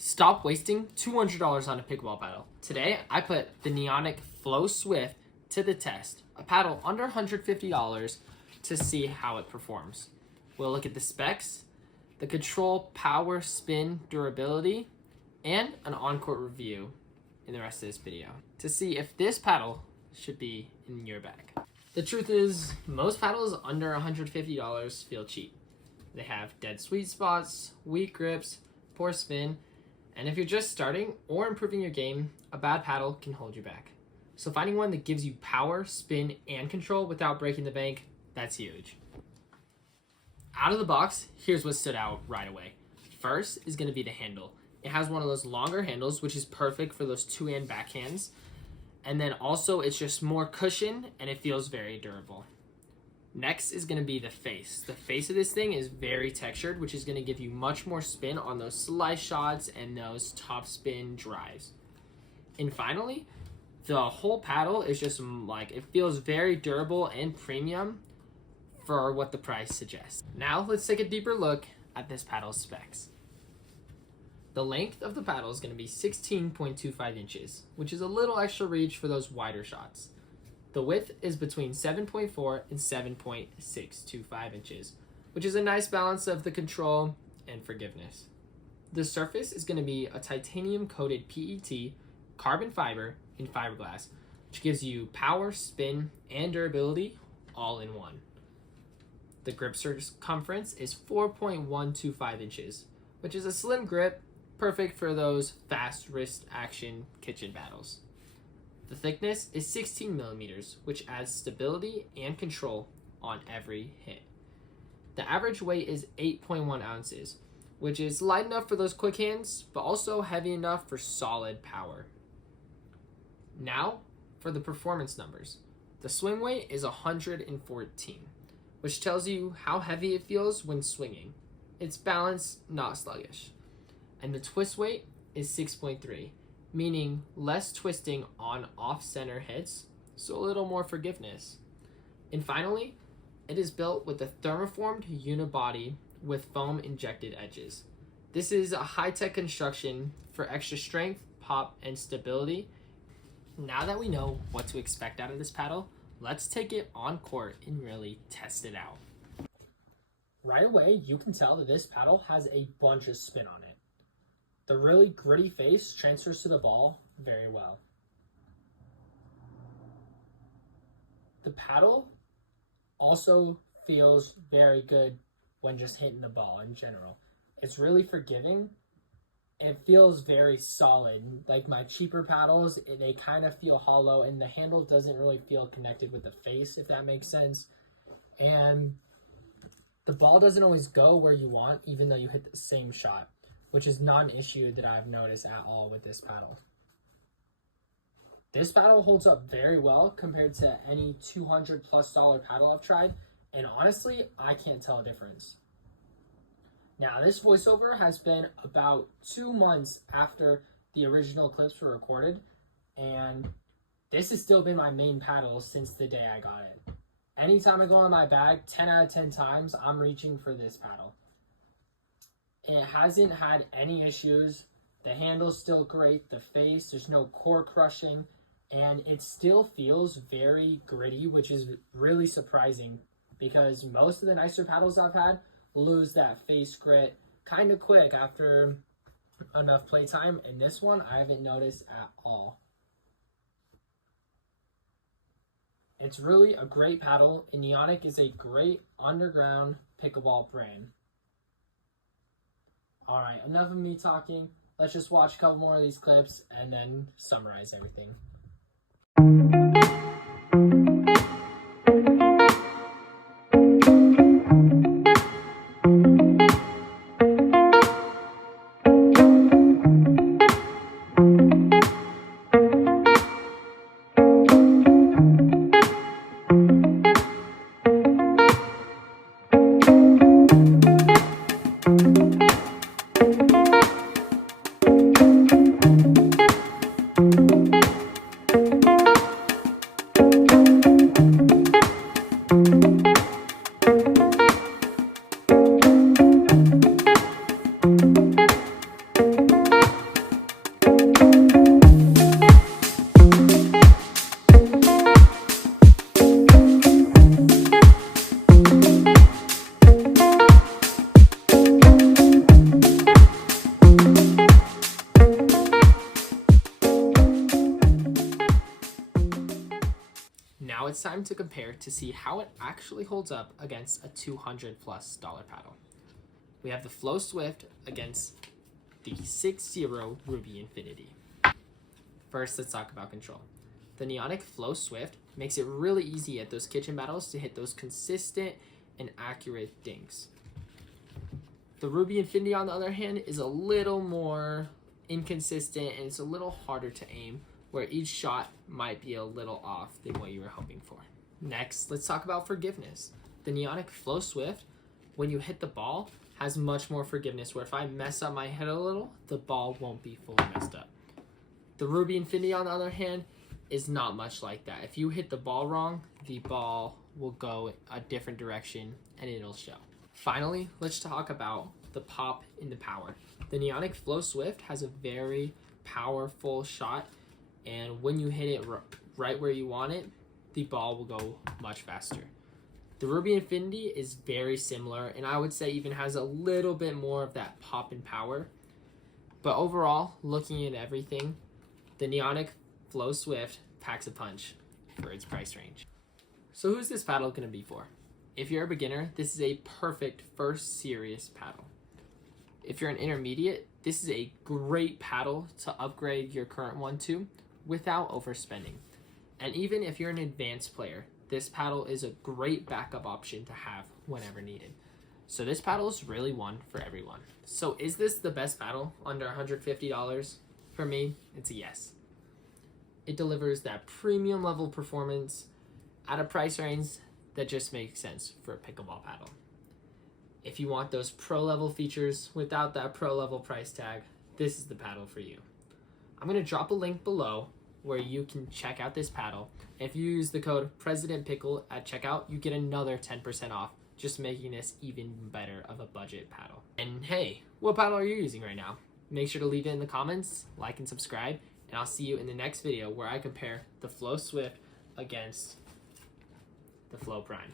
Stop wasting $200 on a pickleball paddle. Today, I put the Neonic Flow Swift to the test, a paddle under $150 to see how it performs. We'll look at the specs, the control, power, spin, durability, and an on-court review in the rest of this video to see if this paddle should be in your bag. The truth is, most paddles under $150 feel cheap. They have dead sweet spots, weak grips, poor spin, and if you're just starting or improving your game, a bad paddle can hold you back. So finding one that gives you power, spin, and control without breaking the bank, that's huge. Out of the box, here's what stood out right away. First is going to be the handle. It has one of those longer handles, which is perfect for those two-hand backhands. And then also it's just more cushion and it feels very durable. Next is going to be the face. The face of this thing is very textured, which is going to give you much more spin on those slice shots and those top spin drives. And finally, the whole paddle is just like, it feels very durable and premium for what the price suggests. Now let's take a deeper look at this paddle's specs. The length of the paddle is going to be 16.25 inches, which is a little extra reach for those wider shots. The width is between 7.4 and 7.625 inches, which is a nice balance of the control and forgiveness. The surface is going to be a titanium-coated PET, carbon fiber, and fiberglass, which gives you power, spin, and durability all in one. The grip circumference is 4.125 inches, which is a slim grip, perfect for those fast wrist action kitchen battles. The thickness is 16 millimeters, which adds stability and control on every hit. The average weight is 8.1 ounces, which is light enough for those quick hands, but also heavy enough for solid power. Now, for the performance numbers. The swing weight is 114, which tells you how heavy it feels when swinging. It's balanced, not sluggish. And the twist weight is 6.3, meaning less twisting on off-center hits, so a little more forgiveness. And finally, it is built with a thermoformed unibody with foam-injected edges. This is a high-tech construction for extra strength, pop, and stability. Now that we know what to expect out of this paddle, let's take it on court and really test it out. Right away, you can tell that this paddle has a bunch of spin on it. The really gritty face transfers to the ball very well. The paddle also feels very good when just hitting the ball in general. It's really forgiving. It feels very solid. Like my cheaper paddles, they kind of feel hollow and the handle doesn't really feel connected with the face, if that makes sense. And the ball doesn't always go where you want, even though you hit the same shot, which is not an issue that I've noticed at all with this paddle. This paddle holds up very well compared to any $200+ paddle I've tried, and honestly, I can't tell a difference. Now, this voiceover has been about 2 months after the original clips were recorded, and this has still been my main paddle since the day I got it. Anytime I go in my bag, 10 out of 10 times, I'm reaching for this paddle. It hasn't had any issues. The handle's still great. The face, there's no core crushing. And it still feels very gritty, which is really surprising because most of the nicer paddles I've had lose that face grit kind of quick after enough playtime. And this one, I haven't noticed at all. It's really a great paddle, and Neonic is a great underground pickleball brand. All right, enough of me talking. Let's just watch a couple more of these clips and then summarize everything. Now it's time to compare to see how it actually holds up against a $200+ paddle. We have the Flow Swift against the 6-0 Ruby Infinity. First, let's talk about control. The Neonic Flow Swift makes it really easy at those kitchen battles to hit those consistent and accurate dings. The Ruby Infinity, on the other hand, is a little more inconsistent and it's a little harder to aim, where each shot might be a little off than what you were hoping for. Next, let's talk about forgiveness. The Neonic Flow Swift, when you hit the ball, has much more forgiveness, where if I mess up my head a little, the ball won't be fully messed up. The Ruby Infinity, on the other hand, is not much like that. If you hit the ball wrong, the ball will go a different direction and it'll show. Finally, let's talk about the pop and the power. The Neonic Flow Swift has a very powerful shot, and when you hit it right where you want it, the ball will go much faster. The Ruby Infinity is very similar, and I would say even has a little bit more of that pop and power. But overall, looking at everything, the Neonic Flow Swift packs a punch for its price range. So who's this paddle going to be for? If you're a beginner, this is a perfect first serious paddle. If you're an intermediate, this is a great paddle to upgrade your current one to without overspending. And even if you're an advanced player, this paddle is a great backup option to have whenever needed. So this paddle is really one for everyone. So is this the best paddle under $150? For me, it's a yes. It delivers that premium level performance at a price range that just makes sense for a pickleball paddle. If you want those pro level features without that pro level price tag, this is the paddle for you. I'm going to drop a link below where you can check out this paddle. If you use the code PresidentPickle at checkout, you get another 10% off, just making this even better of a budget paddle. And hey, what paddle are you using right now? Make sure to leave it in the comments, like and subscribe, and I'll see you in the next video where I compare the Flow Swift against the Flow Prime.